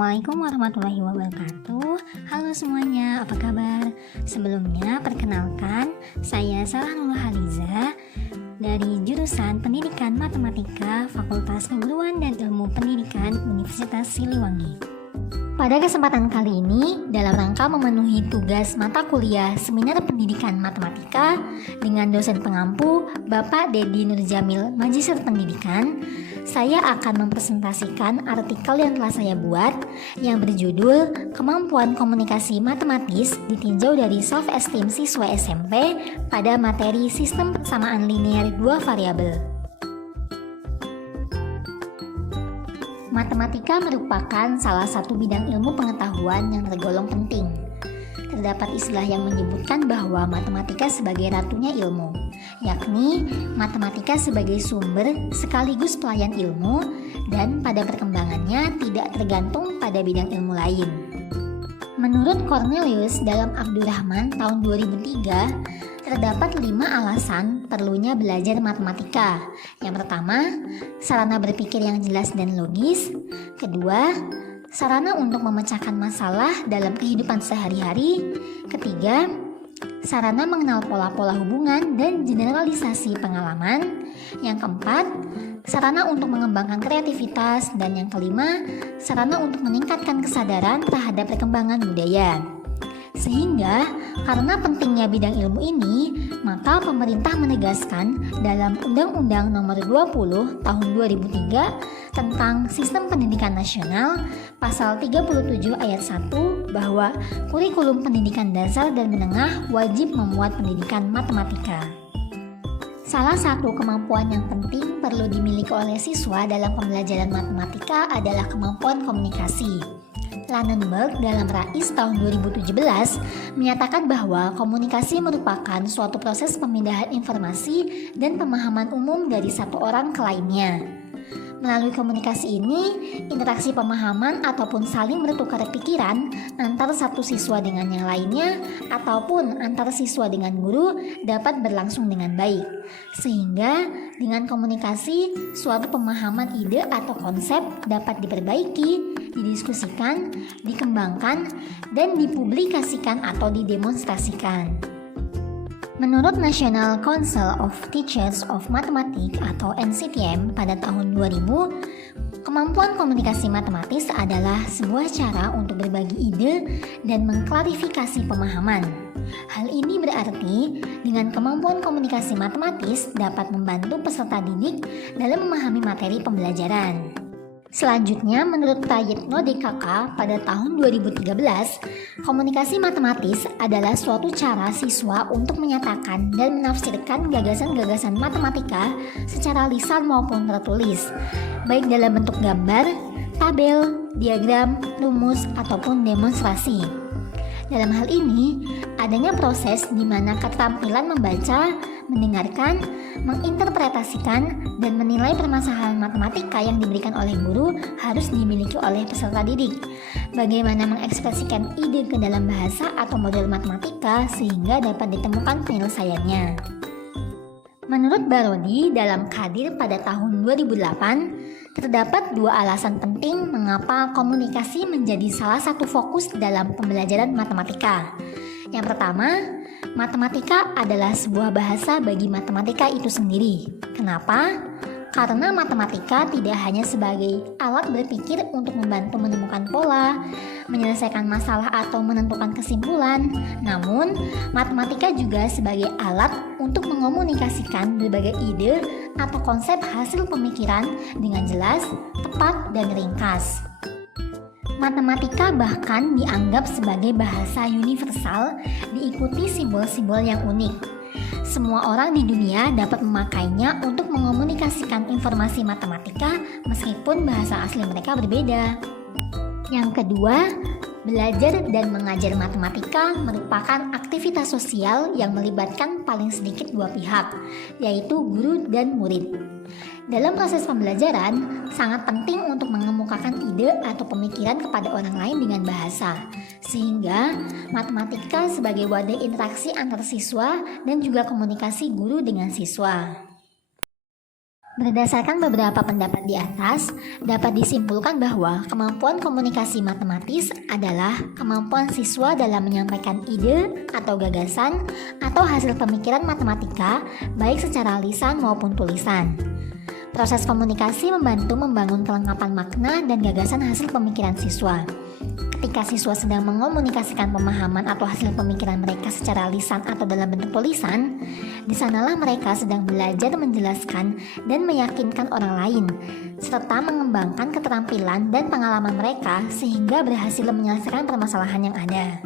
Assalamualaikum warahmatullahi wabarakatuh. Halo semuanya, apa kabar? Sebelumnya perkenalkan, saya Sarah Nurul Haliza dari jurusan Pendidikan Matematika Fakultas Keguruan dan Ilmu Pendidikan Universitas Siliwangi. Pada kesempatan kali ini, dalam rangka memenuhi tugas mata kuliah Seminar Pendidikan Matematika dengan dosen pengampu Bapak Dedi Nurjamil, Magister Pendidikan, saya akan mempresentasikan artikel yang telah saya buat yang berjudul Kemampuan Komunikasi Matematis ditinjau dari Self-Esteem Siswa SMP pada materi Sistem Persamaan Linear Dua Variabel. Matematika merupakan salah satu bidang ilmu pengetahuan yang tergolong penting. Terdapat istilah yang menyebutkan bahwa matematika sebagai ratunya ilmu, yakni matematika sebagai sumber sekaligus pelayan ilmu dan pada perkembangannya tidak tergantung pada bidang ilmu lain. Menurut Cornelius dalam Abdurrahman tahun 2003, terdapat 5 alasan perlunya belajar matematika. Yang pertama, sarana berpikir yang jelas dan logis. Kedua, sarana untuk memecahkan masalah dalam kehidupan sehari-hari. Ketiga, sarana mengenal pola-pola hubungan dan generalisasi pengalaman. Yang keempat, sarana untuk mengembangkan kreativitas. Dan yang kelima, sarana untuk meningkatkan kesadaran terhadap perkembangan budaya. Sehingga karena pentingnya bidang ilmu ini, maka pemerintah menegaskan dalam Undang-Undang Nomor 20 Tahun 2003 tentang Sistem Pendidikan Nasional Pasal 37 Ayat 1 bahwa kurikulum pendidikan dasar dan menengah wajib memuat pendidikan matematika. Salah satu kemampuan yang penting perlu dimiliki oleh siswa dalam pembelajaran matematika adalah kemampuan komunikasi. Lannenberg dalam Rais tahun 2017 menyatakan bahwa komunikasi merupakan suatu proses pemindahan informasi dan pemahaman umum dari satu orang ke lainnya. Melalui komunikasi ini, interaksi pemahaman ataupun saling bertukar pikiran antar satu siswa dengan yang lainnya ataupun antar siswa dengan guru dapat berlangsung dengan baik. Sehingga dengan komunikasi, suatu pemahaman ide atau konsep dapat diperbaiki, didiskusikan, dikembangkan, dan dipublikasikan atau didemonstrasikan. Menurut National Council of Teachers of Mathematics atau NCTM pada tahun 2000, kemampuan komunikasi matematis adalah sebuah cara untuk berbagi ide dan mengklarifikasi pemahaman. Hal ini berarti dengan kemampuan komunikasi matematis dapat membantu peserta didik dalam memahami materi pembelajaran. Selanjutnya, menurut Prayitno DKK pada tahun 2013, komunikasi matematis adalah suatu cara siswa untuk menyatakan dan menafsirkan gagasan-gagasan matematika secara lisan maupun tertulis, baik dalam bentuk gambar, tabel, diagram, rumus, ataupun demonstrasi. Dalam hal ini, adanya proses di mana keterampilan membaca, mendengarkan, menginterpretasikan, dan menilai permasalahan matematika yang diberikan oleh guru harus dimiliki oleh peserta didik. Bagaimana mengekspresikan ide ke dalam bahasa atau model matematika sehingga dapat ditemukan penyelesaiannya. Menurut Barodi dalam Kadir pada tahun 2008, terdapat 2 alasan penting mengapa komunikasi menjadi salah satu fokus dalam pembelajaran matematika. Yang pertama, matematika adalah sebuah bahasa bagi matematika itu sendiri. Kenapa? Karena matematika tidak hanya sebagai alat berpikir untuk membantu menemukan pola, menyelesaikan masalah atau menentukan kesimpulan, namun matematika juga sebagai alat untuk mengomunikasikan berbagai ide atau konsep hasil pemikiran dengan jelas, tepat, dan ringkas. Matematika bahkan dianggap sebagai bahasa universal, diikuti simbol-simbol yang unik. Semua orang di dunia dapat memakainya untuk mengomunikasikan informasi matematika meskipun bahasa asli mereka berbeda. Yang kedua, belajar dan mengajar matematika merupakan aktivitas sosial yang melibatkan paling sedikit 2 pihak, yaitu guru dan murid. Dalam proses pembelajaran, sangat penting untuk mengemukakan ide atau pemikiran kepada orang lain dengan bahasa, sehingga matematika sebagai wadah interaksi antar siswa dan juga komunikasi guru dengan siswa. Berdasarkan beberapa pendapat di atas, dapat disimpulkan bahwa kemampuan komunikasi matematis adalah kemampuan siswa dalam menyampaikan ide atau gagasan atau hasil pemikiran matematika, baik secara lisan maupun tulisan. Proses komunikasi membantu membangun kelengkapan makna dan gagasan hasil pemikiran siswa. Ketika siswa sedang mengomunikasikan pemahaman atau hasil pemikiran mereka secara lisan atau dalam bentuk tulisan, di sanalah mereka sedang belajar menjelaskan dan meyakinkan orang lain, serta mengembangkan keterampilan dan pengalaman mereka sehingga berhasil menyelesaikan permasalahan yang ada.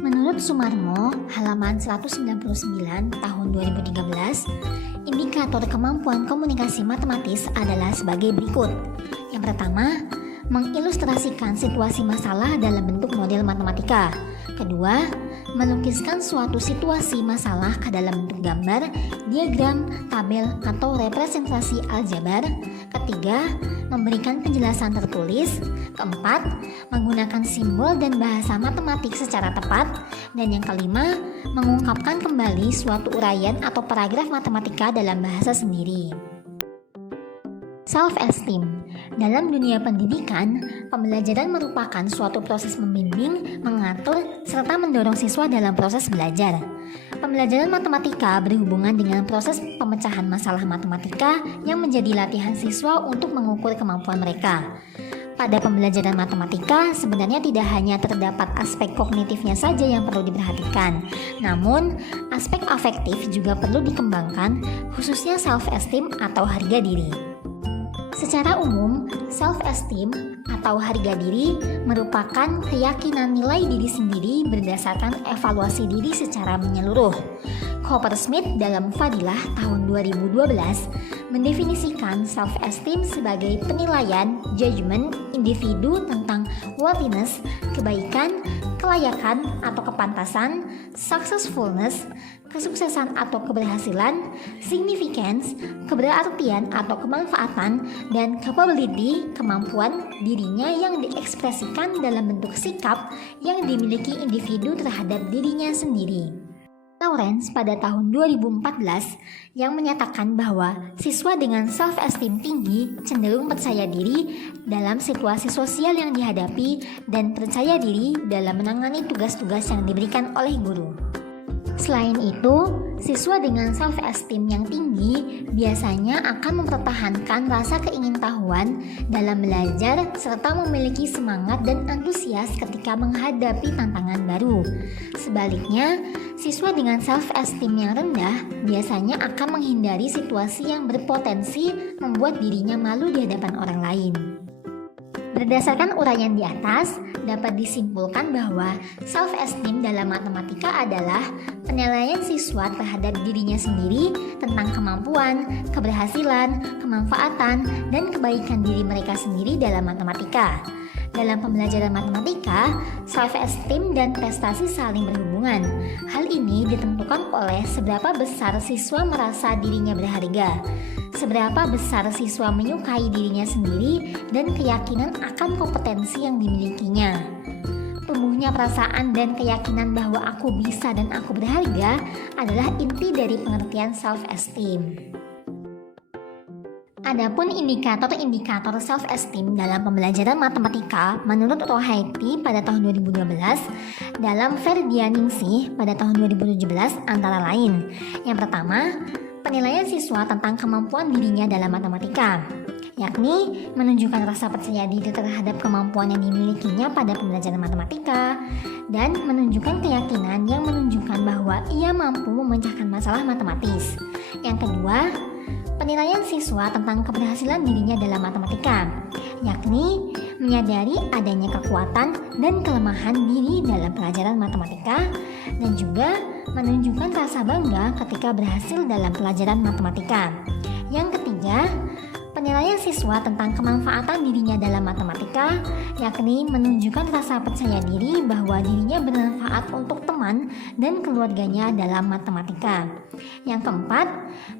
Menurut Sumarmo, halaman 199 tahun 2013, indikator kemampuan komunikasi matematis adalah sebagai berikut. Yang pertama, mengilustrasikan situasi masalah dalam bentuk model matematika. Kedua, melukiskan suatu situasi masalah ke dalam bentuk gambar, diagram, tabel, atau representasi aljabar. Ketiga, memberikan penjelasan tertulis. Keempat, menggunakan simbol dan bahasa matematik secara tepat. Dan yang kelima, mengungkapkan kembali suatu uraian atau paragraf matematika dalam bahasa sendiri. Self-esteem. Dalam dunia pendidikan, pembelajaran merupakan suatu proses membimbing, mengatur, serta mendorong siswa dalam proses belajar. Pembelajaran matematika berhubungan dengan proses pemecahan masalah matematika yang menjadi latihan siswa untuk mengukur kemampuan mereka. Pada pembelajaran matematika, sebenarnya tidak hanya terdapat aspek kognitifnya saja yang perlu diperhatikan, namun aspek afektif juga perlu dikembangkan, khususnya self-esteem atau harga diri. Secara umum, self-esteem atau harga diri merupakan keyakinan nilai diri sendiri berdasarkan evaluasi diri secara menyeluruh. Coppersmith dalam Fadilah tahun 2012 mendefinisikan self-esteem sebagai penilaian judgment individu tentang worthiness, kebaikan, kelayakan atau kepantasan, successfulness, kesuksesan atau keberhasilan, significance, keberartian atau kemanfaatan, dan capability, kemampuan dirinya yang diekspresikan dalam bentuk sikap yang dimiliki individu terhadap dirinya sendiri. Lawrence pada tahun 2014 yang menyatakan bahwa siswa dengan self-esteem tinggi cenderung percaya diri dalam situasi sosial yang dihadapi dan percaya diri dalam menangani tugas-tugas yang diberikan oleh guru. Selain itu, siswa dengan self-esteem yang tinggi biasanya akan mempertahankan rasa keingintahuan dalam belajar serta memiliki semangat dan antusias ketika menghadapi tantangan baru. Sebaliknya, siswa dengan self-esteem yang rendah biasanya akan menghindari situasi yang berpotensi membuat dirinya malu di hadapan orang lain. Berdasarkan uraian di atas, dapat disimpulkan bahwa self-esteem dalam matematika adalah penilaian siswa terhadap dirinya sendiri tentang kemampuan, keberhasilan, kemanfaatan, dan kebaikan diri mereka sendiri dalam matematika. Dalam pembelajaran matematika, self-esteem dan prestasi saling berhubungan. Hal ini ditentukan oleh seberapa besar siswa merasa dirinya berharga, seberapa besar siswa menyukai dirinya sendiri, dan keyakinan akan kompetensi yang dimilikinya. Tumbuhnya perasaan dan keyakinan bahwa aku bisa dan aku berharga adalah inti dari pengertian self-esteem. Adapun indikator-indikator self-esteem dalam pembelajaran matematika menurut Rohaiti pada tahun 2012 dalam Verdianingsih pada tahun 2017 antara lain. Yang pertama, penilaian siswa tentang kemampuan dirinya dalam matematika, yakni menunjukkan rasa percaya diri terhadap kemampuan yang dimilikinya pada pembelajaran matematika dan menunjukkan keyakinan yang menunjukkan bahwa ia mampu memecahkan masalah matematis. Yang kedua, penilaian siswa tentang keberhasilan dirinya dalam matematika, yakni menyadari adanya kekuatan dan kelemahan diri dalam pelajaran matematika dan juga menunjukkan rasa bangga ketika berhasil dalam pelajaran matematika. Yang ketiga, penilaian siswa tentang kemanfaatan dirinya dalam matematika, yakni menunjukkan rasa percaya diri bahwa dirinya bermanfaat untuk teman dan keluarganya dalam matematika. Yang keempat,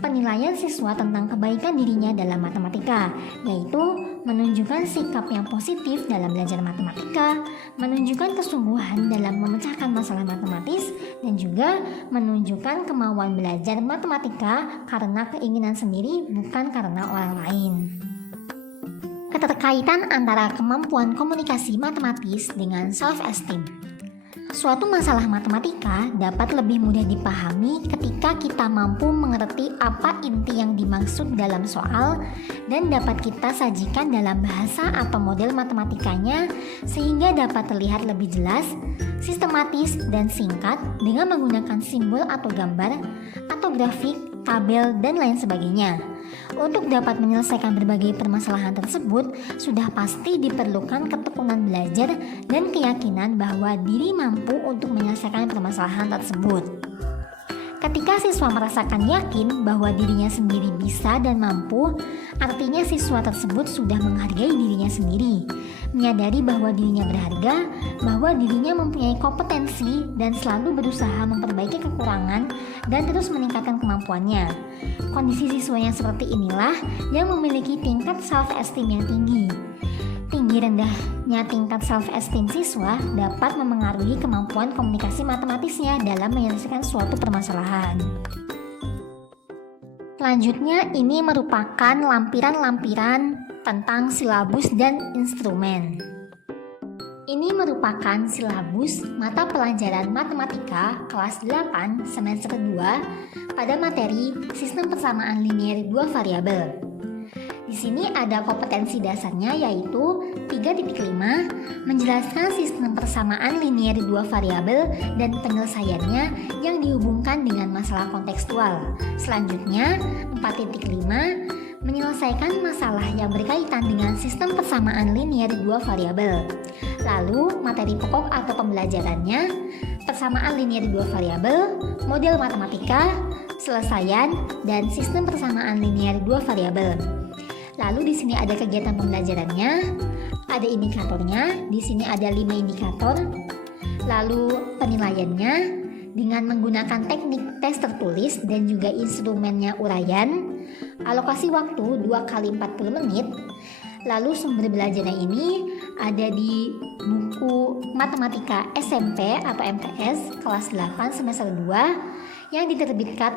penilaian siswa tentang kebaikan dirinya dalam matematika, yaitu menunjukkan sikap yang positif dalam belajar matematika, menunjukkan kesungguhan dalam memecahkan masalah matematis, dan juga menunjukkan kemauan belajar matematika karena keinginan sendiri bukan karena orang lain. Keterkaitan antara kemampuan komunikasi matematis dengan self-esteem. Suatu masalah matematika dapat lebih mudah dipahami ketika kita mampu mengerti apa inti yang dimaksud dalam soal dan dapat kita sajikan dalam bahasa atau model matematikanya sehingga dapat terlihat lebih jelas, sistematis, dan singkat dengan menggunakan simbol atau gambar atau grafik, tabel, dan lain sebagainya. Untuk dapat menyelesaikan berbagai permasalahan tersebut, sudah pasti diperlukan ketekunan belajar dan keyakinan bahwa diri mampu untuk menyelesaikan permasalahan tersebut. Ketika siswa merasakan yakin bahwa dirinya sendiri bisa dan mampu, artinya siswa tersebut sudah menghargai dirinya sendiri, menyadari bahwa dirinya berharga, bahwa dirinya mempunyai kompetensi dan selalu berusaha memperbaiki kekurangan dan terus meningkatkan kemampuannya. Kondisi siswa yang seperti inilah yang memiliki tingkat self-esteem yang tinggi. Tinggi rendahnya tingkat self-esteem siswa dapat memengaruhi kemampuan komunikasi matematisnya dalam menyelesaikan suatu permasalahan. Selanjutnya, ini merupakan lampiran-lampiran tentang silabus dan instrumen. Ini merupakan silabus mata pelajaran matematika kelas 8 semester 2 pada materi sistem persamaan linear 2 variabel. Di sini ada kompetensi dasarnya yaitu 3.5 menjelaskan sistem persamaan linear 2 variabel dan penyelesaiannya yang dihubungkan dengan masalah kontekstual. Selanjutnya 4.5 menyelesaikan masalah yang berkaitan dengan sistem persamaan linear 2 variabel. Lalu materi pokok atau pembelajarannya persamaan linear 2 variabel, model matematika, selesaian, dan sistem persamaan linear 2 variabel. Lalu di sini ada kegiatan pembelajarannya, ada indikatornya, di sini ada 5 indikator. Lalu penilaiannya dengan menggunakan teknik tes tertulis dan juga instrumennya uraian, alokasi waktu 2 kali 40 menit. Lalu sumber belajarnya ini ada di buku Matematika SMP atau MTS kelas 8 semester 2 yang diterbitkan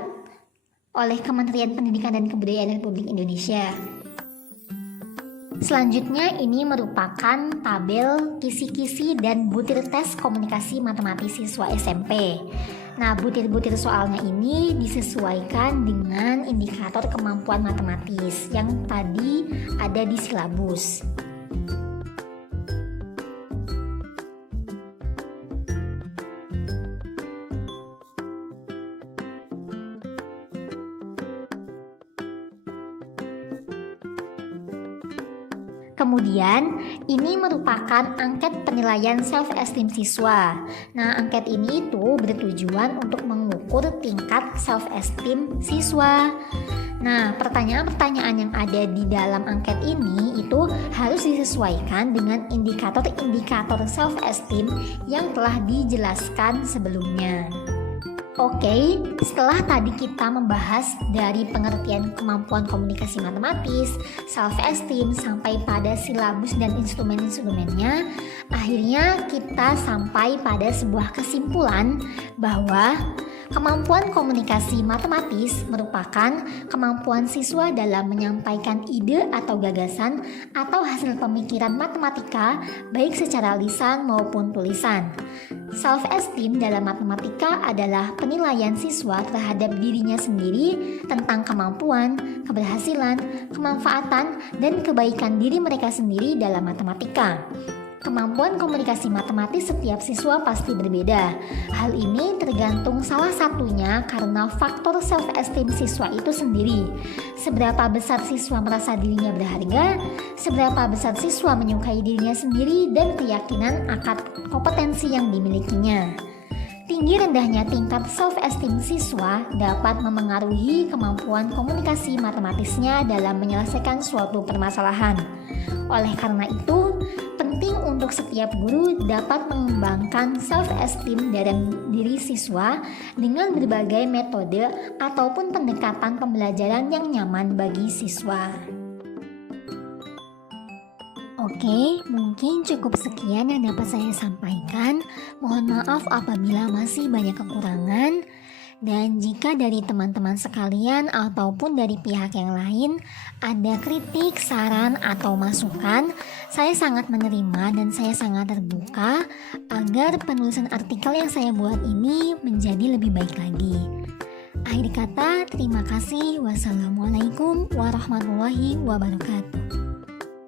oleh Kementerian Pendidikan dan Kebudayaan Republik Indonesia. Selanjutnya ini merupakan tabel kisi-kisi dan butir tes komunikasi matematis siswa SMP. Nah, butir-butir soalnya ini disesuaikan dengan indikator kemampuan matematis yang tadi ada di silabus. Kemudian, ini merupakan angket penilaian self-esteem siswa. Nah, angket ini itu bertujuan untuk mengukur tingkat self-esteem siswa. Nah, pertanyaan-pertanyaan yang ada di dalam angket ini itu harus disesuaikan dengan indikator-indikator self-esteem yang telah dijelaskan sebelumnya. Oke, setelah tadi kita membahas dari pengertian kemampuan komunikasi matematis, self-esteem, sampai pada silabus dan instrumen-instrumennya, akhirnya kita sampai pada sebuah kesimpulan bahwa kemampuan komunikasi matematis merupakan kemampuan siswa dalam menyampaikan ide atau gagasan atau hasil pemikiran matematika baik secara lisan maupun tulisan. Self-esteem dalam matematika adalah penilaian siswa terhadap dirinya sendiri tentang kemampuan, keberhasilan, kemanfaatan, dan kebaikan diri mereka sendiri dalam matematika. Kemampuan komunikasi matematis setiap siswa pasti berbeda. Hal ini tergantung salah satunya karena faktor self-esteem siswa itu sendiri. Seberapa besar siswa merasa dirinya berharga, seberapa besar siswa menyukai dirinya sendiri, dan keyakinan akan kompetensi yang dimilikinya. Tinggi rendahnya tingkat self-esteem siswa dapat memengaruhi kemampuan komunikasi matematisnya dalam menyelesaikan suatu permasalahan. Oleh karena itu, penting penting untuk setiap guru dapat mengembangkan self-esteem dalam diri siswa dengan berbagai metode ataupun pendekatan pembelajaran yang nyaman bagi siswa. Oke, mungkin cukup sekian yang dapat saya sampaikan. Mohon maaf apabila masih banyak kekurangan. Dan jika dari teman-teman sekalian ataupun dari pihak yang lain ada kritik, saran, atau masukan, saya sangat menerima dan saya sangat terbuka agar penulisan artikel yang saya buat ini menjadi lebih baik lagi. Akhir kata, terima kasih. Wassalamualaikum warahmatullahi wabarakatuh.